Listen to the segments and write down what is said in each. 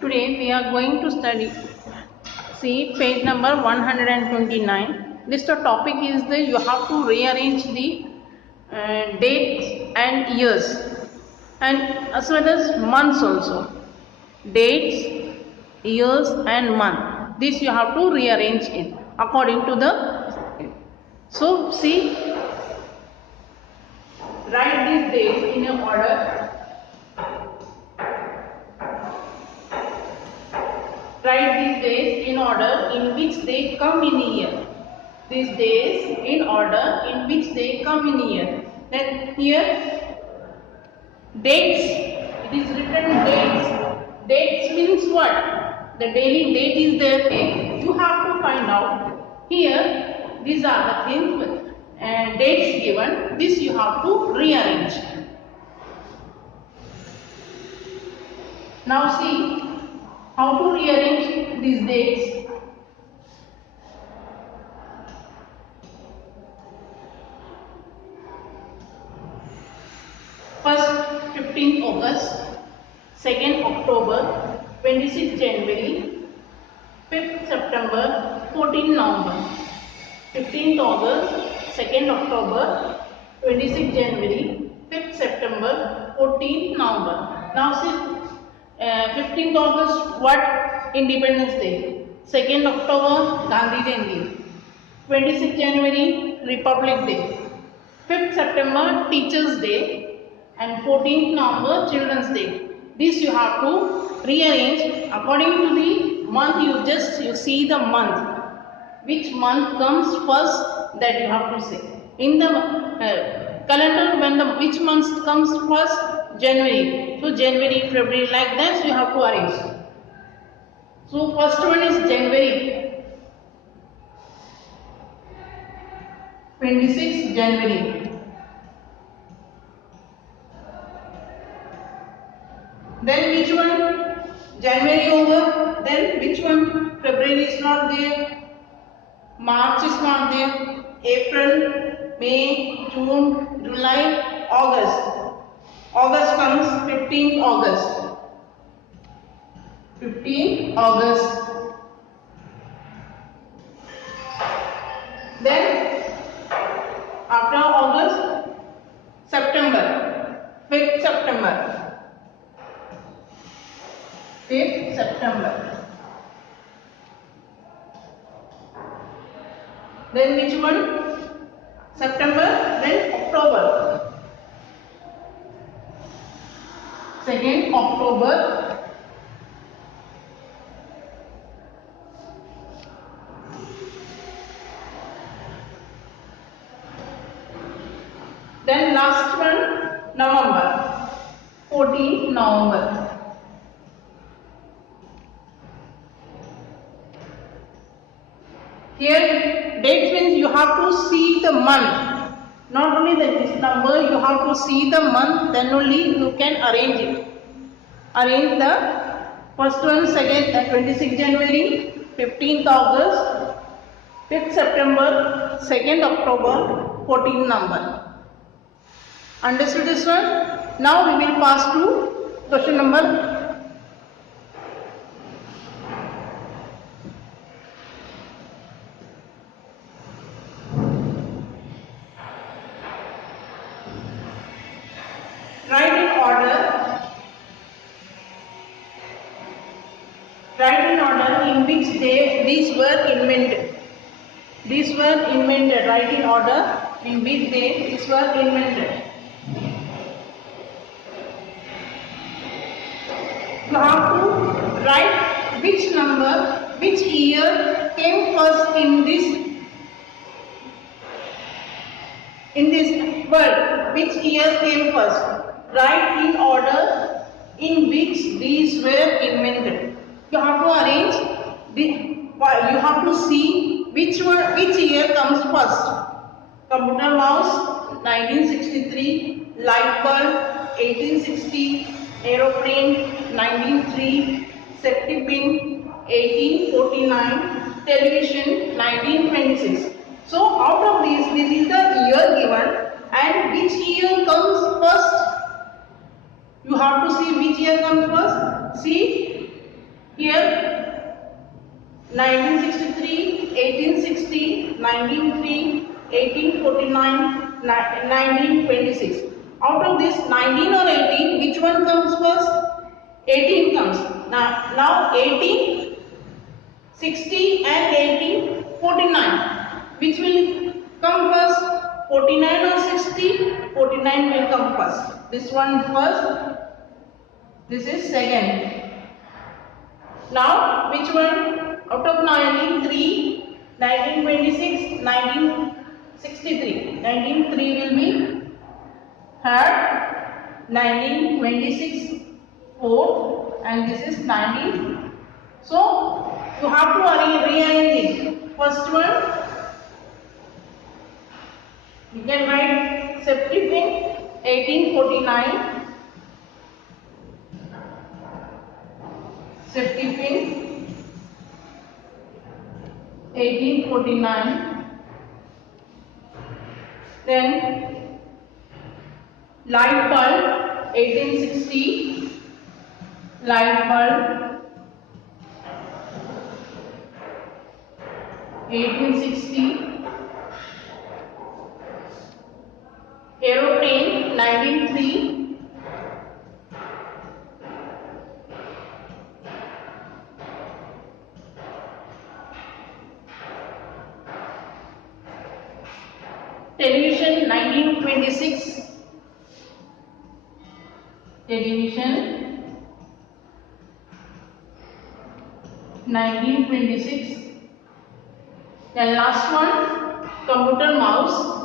Today we are going to study, see page number 129. This topic is the you have to rearrange the dates and years and as well as months also. Dates, years and month. This you have to rearrange it according to the. So see, write these dates in a order. Write these days in order in which they come in a year. These days in order in which they come in a year. Then here dates, it is written dates. Dates means what? The daily date is there. Okay? You have to find out. Here these are the things dates given. This you have to rearrange. Now see how to rearrange these dates. First 15th August, 2nd October, 26th January, 5th September, 14th November. 15th August, 2nd October, 26th January, 5th September, 14th November. Now see 15th August, what? Independence Day. 2nd October, Gandhi Jayanti. 26th January, Republic Day. 5th September, Teachers Day. And 14th November, Children's Day. This you have to rearrange according to the month. You see the month. Which month comes first, that you have to say. In the calendar, which month comes first? January. So January, February, like that you have to arrange. So first one is January. 26th January. Then which one? January over. Then which one? February is not there. March is not there. April, May, June, July, August. August comes 15th August. 15th August. Then after August, September. 5th September. 5th September. Then which one? September. Then October. 2nd October. Then last one, November. 14th November. Here dates means you have to see the month. Not only this number, you have to see the month, then only you can arrange it. Arrange the first one, 26th January, 15th August, 5th September, 2nd October, 14th November. Understood this one? Now we will pass to question number. Write in order. Write in order in which these were invented. These were invented. Write in order in which these were invented. You have to write which number, which year came first in this world. Which year came first? Write in order in which these were invented. You have to arrange. You have to see which year comes first. Computer mouse 1963, light bulb 1860, aeroplane 1903, safety pin 1849, television 1926. So out of these, this is the year given, and which year comes first? You have to see which year comes first. See, Here 1963, 1860, 1903, 1849, 1926. Out of this 19 or 18, which one comes first? 18 comes. Now 18, 60 and 18, 49. Which will come first? 49 or 60? 49 will come first. This one first. This is second. Now which one? Out of 1903, 1926, 1963. 1903 will be third, 1926 fourth, and this is 19. So you have to rearrange it. First one, you can write safety pin 1849, safety pin 1849, then light bulb 1860, light bulb 1860, aeroplane 1903, television 1926, television 1926. Then last one, computer mouse,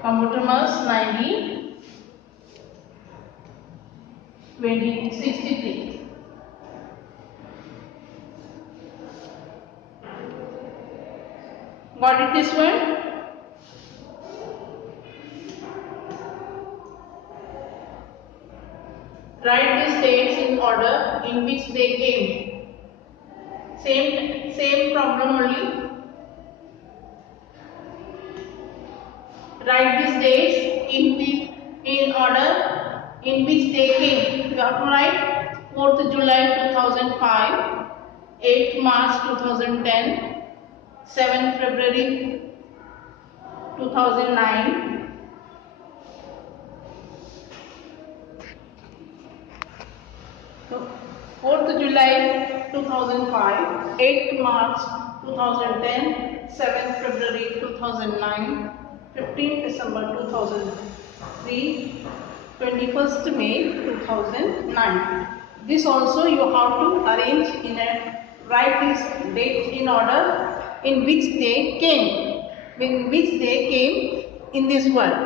computer mouse 1963. Got it, this one? Write these dates in order in which they came. Same problem only. Write these dates in order in which they came. You have to write 4th July 2005, 8th March 2010, 7th February 2009. So 4th July 2005, 8th March 2010, 7th February 2009, 15th December 2003, 21st May 2009. This also you have to arrange in a write these dates in order in which they came. In which they came in this world.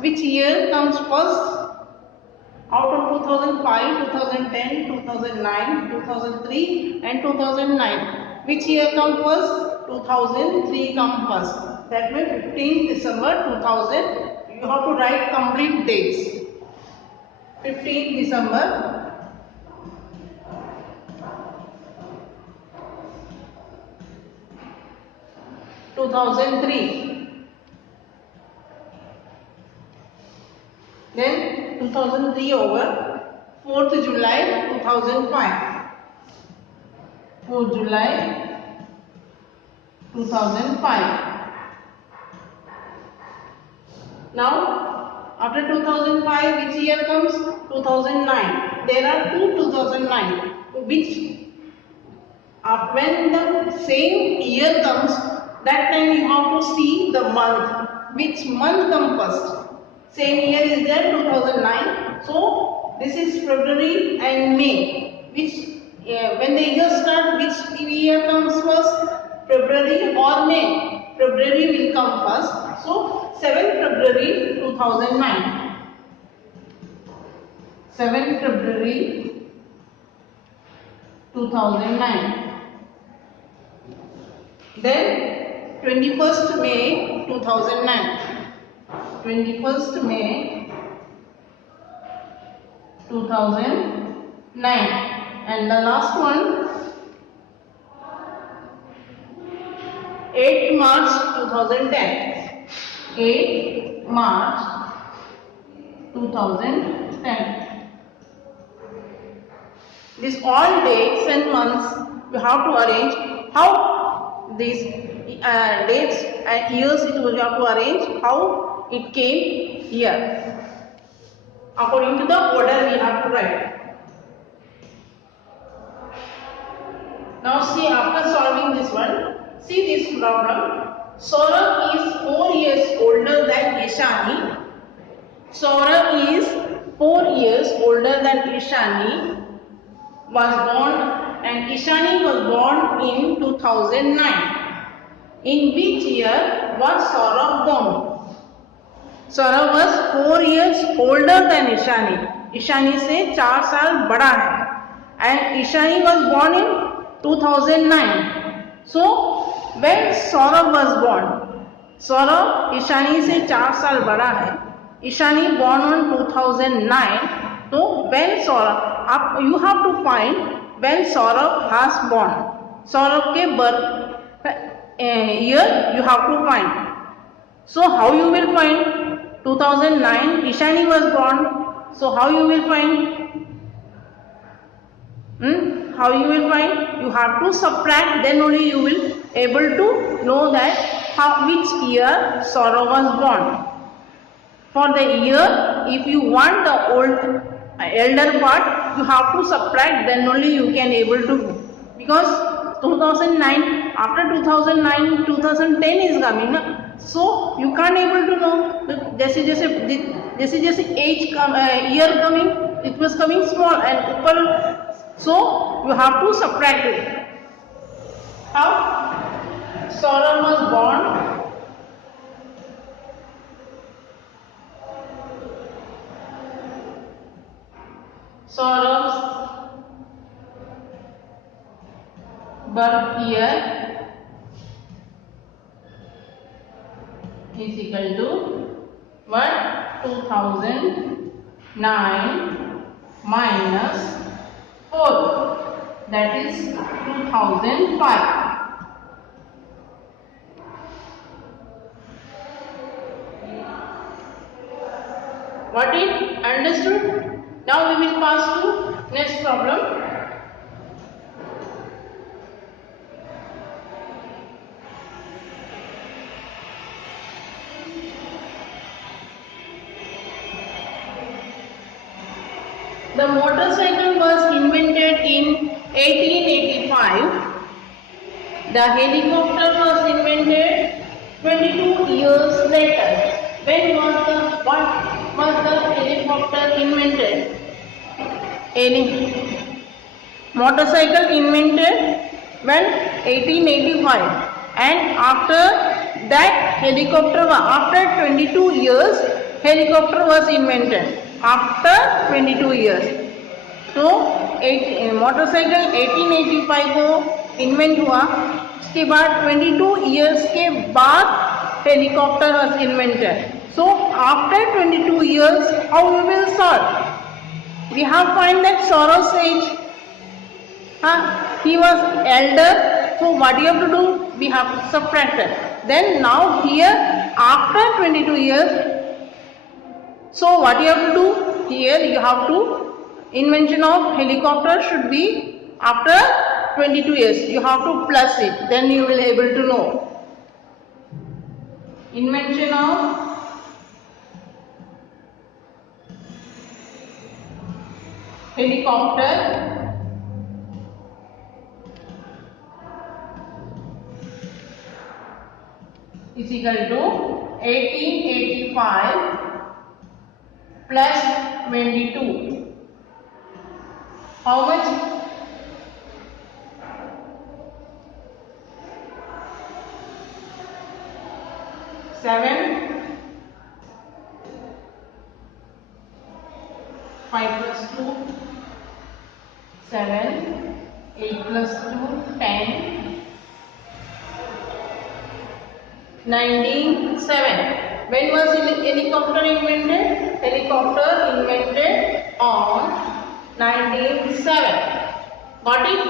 Which year comes first? Out of 2005, 2010, 2009, 2003 and 2009. Which year comes first? 2003 comes first. That means 15th December 2000. You have to write complete dates. 15th December 2003. Then 2003 over 4th July 2005. 4th July 2005. Now after 2005 which year comes? 2009. There are two 2009. Which when the same year comes, that time you have to see the month. Which month comes first? Same year is there 2009. So this is February and May. Which when the year starts, which year comes first? February or May? February will come first. So 7th February 2009. 7th February 2009. Then 21st May 2009. 21st May 2009. And the last one 8th March 2010. 8 March 2010. These all dates and months you have to arrange. How these dates and years it will have to arrange, how it came here. According to the order we have to write. Now see, after solving this one, see this problem. Saurabh is 4 years older than Ishani. Saurabh is 4 years older than Ishani was born, and Ishani was born in 2009. In which year was Saurabh born? Saurabh was 4 years older than Ishani. Ishani से 4 साल बड़ा है. And Ishani was born in 2009. So when Saurabh was born, Saurabh Ishani से 4 साल बड़ा है. Ishani born on 2009. So when Saurabh, you have to find when Saurabh has born. Saurabh के birth year you have to find. So how you will find? 2009 Ishani was born. So how you will find? How you will find? You have to subtract, then only you will able to know that which year Saurabh was born. For the year, if you want the elder part, you have to subtract, then only you can able to, because 2009, after 2009 2010 is coming na? So you can't able to know. जैसे age year coming, it was coming small and so you have to subtract it. How? Saurabh was born Saurabh's birth year is equal to what? 2009 minus 4, that is 2005. What is understood? Now we will pass to next problem. The motorcycle was invented in 1885. The helicopter was invented 22 years later. When was the helicopter invented? Motorcycle invented when 1885, and after that after 22 years helicopter was invented. After 22 years. So motorcycle 1885 को invent हुआ. उसके बाद 22 years के बाद helicopter was invented. So after 22 years, how we will solve? We have find that Saurabh's age. He was elder. So what you have to do? We have to subtract it. Then now here after 22 years. So what you have to do? Here you have to, invention of helicopter should be after 22 years. You have to plus it. Then you will able to know. Invention of helicopter is equal to 1885 plus 22. How much? 7. 5 plus 2, 7. 8 plus 2, 10. 1907. When was helicopter invented? Helicopter invented on 1907. Got it?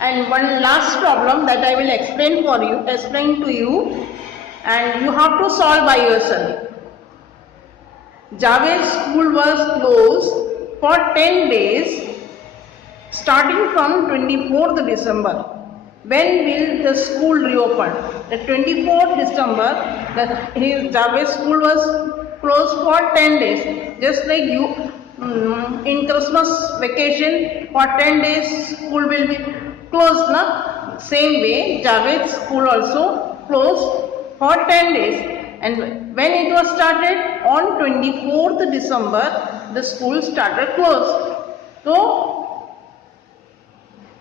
And one last problem that I will explain to you. and you have to solve by yourself. Javed school was closed for 10 days starting from 24th December. When will the school reopen? The 24th December, Javed school was closed for 10 days. Just like you in Christmas vacation for 10 days school will be closed. Na? Same way Javed school also closed for 10 days. And when it was started on 24th December, the school started closed. So,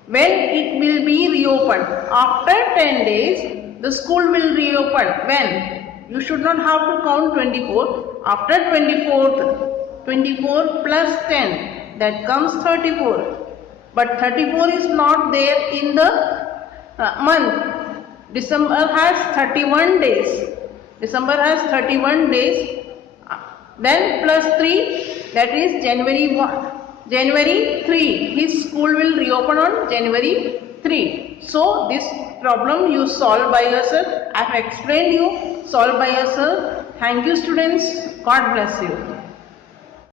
when it will be reopened? After 10 days, the school will reopen. When? You should not have to count 24. After 24th, 24 plus 10, that comes 34. But 34 is not there in the month. December has 31 days. December has 31 days, then plus 3, that is January 1. January 3, his school will reopen on January 3. So this problem you solve by yourself. I have explained you, solve by yourself. Thank you students. God bless you.